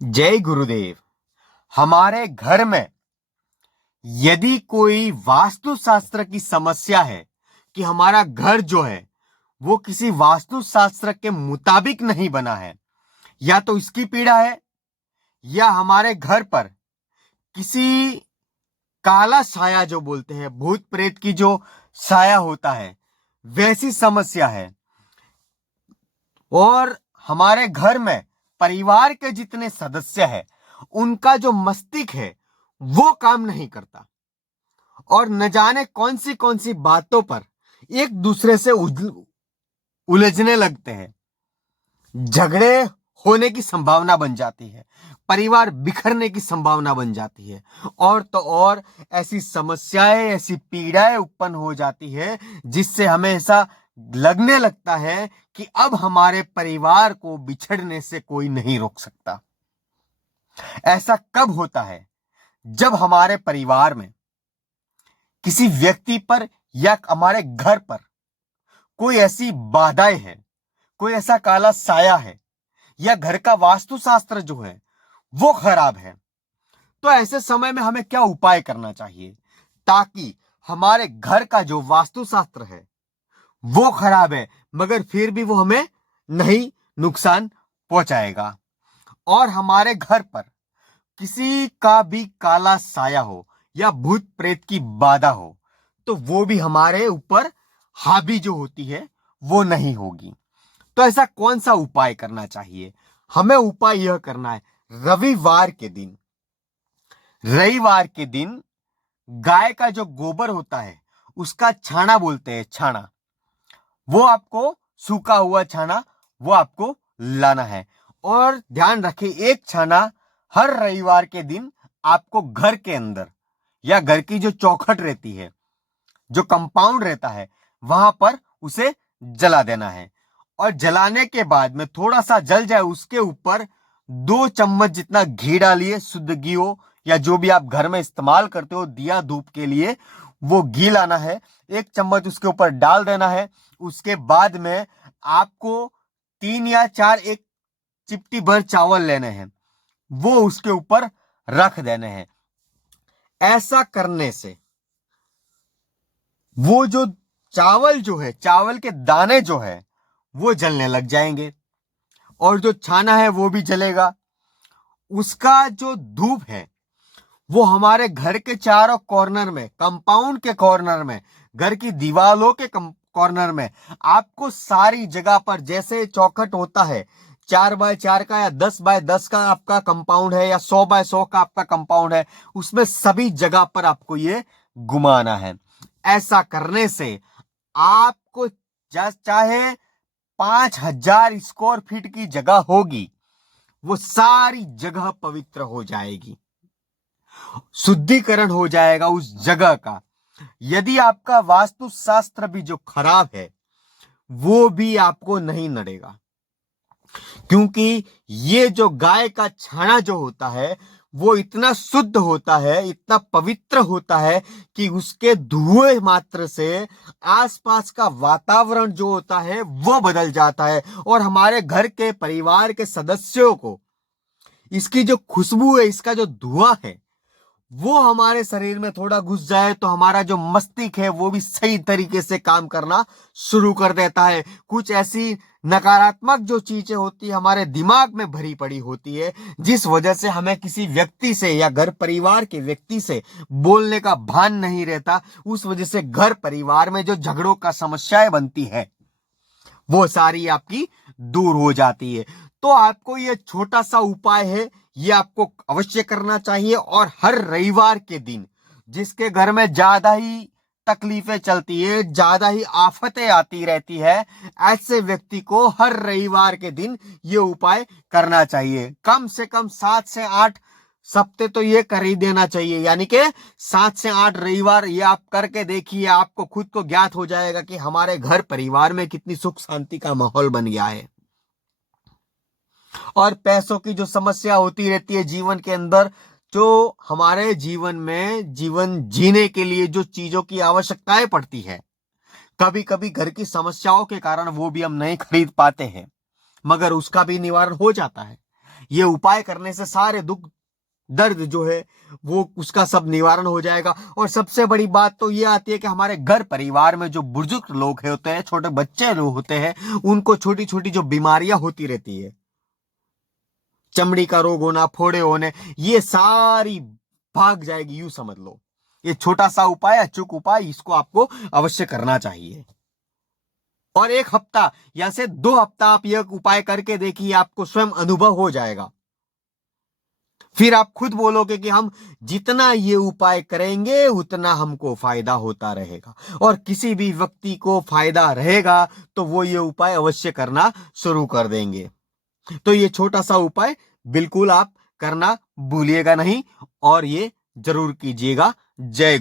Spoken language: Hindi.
जय गुरुदेव। हमारे घर में यदि कोई वास्तुशास्त्र की समस्या है कि हमारा घर जो है वो किसी वास्तुशास्त्र के मुताबिक नहीं बना है, या तो इसकी पीड़ा है या हमारे घर पर किसी काला साया जो बोलते हैं, भूत प्रेत की जो साया होता है, वैसी समस्या है, और हमारे घर में परिवार के जितने सदस्य हैं उनका जो मस्तिष्क है वो काम नहीं करता और न जाने कौन सी बातों पर एक दूसरे से उलझने लगते हैं। झगड़े होने की संभावना बन जाती है, परिवार बिखरने की संभावना बन जाती है, और तो और ऐसी समस्याएं, ऐसी पीड़ाएं उत्पन्न हो जाती है जिससे हमें ऐसा लगने लगता है कि अब हमारे परिवार को बिछड़ने से कोई नहीं रोक सकता। ऐसा कब होता है? जब हमारे परिवार में किसी व्यक्ति पर या हमारे घर पर कोई ऐसी बाधाएं है, कोई ऐसा काला साया है, या घर का वास्तुशास्त्र जो है वो खराब है। तो ऐसे समय में हमें क्या उपाय करना चाहिए ताकि हमारे घर का जो वास्तुशास्त्र है वो खराब है मगर फिर भी वो हमें नहीं नुकसान पहुंचाएगा, और हमारे घर पर किसी का भी काला साया हो या भूत प्रेत की बाधा हो तो वो भी हमारे ऊपर हावी जो होती है वो नहीं होगी। तो ऐसा कौन सा उपाय करना चाहिए? हमें उपाय यह करना है, रविवार के दिन गाय का जो गोबर होता है उसका छाना बोलते हैं, छाना, वो आपको, सूखा हुआ छाना वो आपको लाना है। और ध्यान रखें, एक छाना हर रविवार के दिन आपको घर के अंदर या घर की जो चौखट रहती है, जो कंपाउंड रहता है, वहां पर उसे जला देना है। और जलाने के बाद में थोड़ा सा जल जाए उसके ऊपर 2 चम्मच जितना घी डालिए, शुद्ध घी हो या जो भी आप घर में इस्तेमाल करते हो दिया धूप के लिए, वो घी लाना है, 1 चम्मच उसके ऊपर डाल देना है। उसके बाद में आपको 3 या 4 एक चिपटी भर चावल लेने हैं, वो उसके ऊपर रख देने हैं। ऐसा करने से वो जो चावल जो है, चावल के दाने जो है वो जलने लग जाएंगे और जो छाना है वो भी जलेगा। उसका जो धूप है वो हमारे घर के चारों कॉर्नर में, कंपाउंड के कॉर्नर में, घर की दीवारों के कॉर्नर में, आपको सारी जगह पर, जैसे चौखट होता है 4x4 का या 10x10 का आपका कंपाउंड है या 100x100 का आपका कंपाउंड है, उसमें सभी जगह पर आपको ये घुमाना है। ऐसा करने से आपको चाहे 5,000 स्क्वायर फीट की जगह होगी, वो सारी जगह पवित्र हो जाएगी, शुद्धिकरण हो जाएगा उस जगह का। यदि आपका वास्तुशास्त्र भी जो खराब है वो भी आपको नहीं नड़ेगा, क्योंकि ये जो गाय का छाना जो होता है वो इतना शुद्ध होता है, इतना पवित्र होता है कि उसके धुएं मात्र से आसपास का वातावरण जो होता है वो बदल जाता है, और हमारे घर के परिवार के सदस्यों को इसकी जो खुशबू है, इसका जो धुआं है, वो हमारे शरीर में थोड़ा घुस जाए तो हमारा जो मस्तिष्क है वो भी सही तरीके से काम करना शुरू कर देता है। कुछ ऐसी नकारात्मक जो चीजें होती है हमारे दिमाग में भरी पड़ी होती है, जिस वजह से हमें किसी व्यक्ति से या घर परिवार के व्यक्ति से बोलने का भान नहीं रहता, उस वजह से घर परिवार में जो झगड़ों का समस्याएं बनती है वो सारी आपकी दूर हो जाती है। तो आपको ये छोटा सा उपाय है, ये आपको अवश्य करना चाहिए। और हर रविवार के दिन जिसके घर में ज्यादा ही तकलीफें चलती है, ज्यादा ही आफतें आती रहती है, ऐसे व्यक्ति को हर रविवार के दिन ये उपाय करना चाहिए। कम से कम 7 से 8 सप्ते तो ये कर ही देना चाहिए, यानी कि 7 से 8 रविवार ये आप करके देखिए, आपको खुद को ज्ञात हो जाएगा कि हमारे घर परिवार में कितनी सुख शांति का माहौल बन गया है। और पैसों की जो समस्या होती रहती है जीवन के अंदर, जो हमारे जीवन में जीवन जीने के लिए जो चीजों की आवश्यकताएं पड़ती है, कभी कभी घर की समस्याओं के कारण वो भी हम नहीं खरीद पाते हैं, मगर उसका भी निवारण हो जाता है। ये उपाय करने से सारे दुख दर्द जो है वो उसका सब निवारण हो जाएगा। और सबसे बड़ी बात तो ये आती है कि हमारे घर परिवार में जो बुजुर्ग लोग होते हैं, छोटे बच्चे लोग होते हैं, उनको छोटी छोटी जो बीमारियां होती रहती है, चमड़ी का रोग होना, फोड़े होने, ये सारी भाग जाएगी, यूं समझ लो। ये छोटा सा उपाय, अचूक उपाय, इसको आपको अवश्य करना चाहिए। और 1 हफ्ता या से 2 हफ्ता आप यह उपाय करके देखिए, आपको स्वयं अनुभव हो जाएगा। फिर आप खुद बोलोगे कि हम जितना ये उपाय करेंगे उतना हमको फायदा होता रहेगा। और किसी भी व्यक्ति को फायदा रहेगा तो वो ये उपाय अवश्य करना शुरू कर देंगे। तो ये छोटा सा उपाय बिल्कुल आप करना भूलिएगा नहीं, और ये जरूर कीजिएगा। जय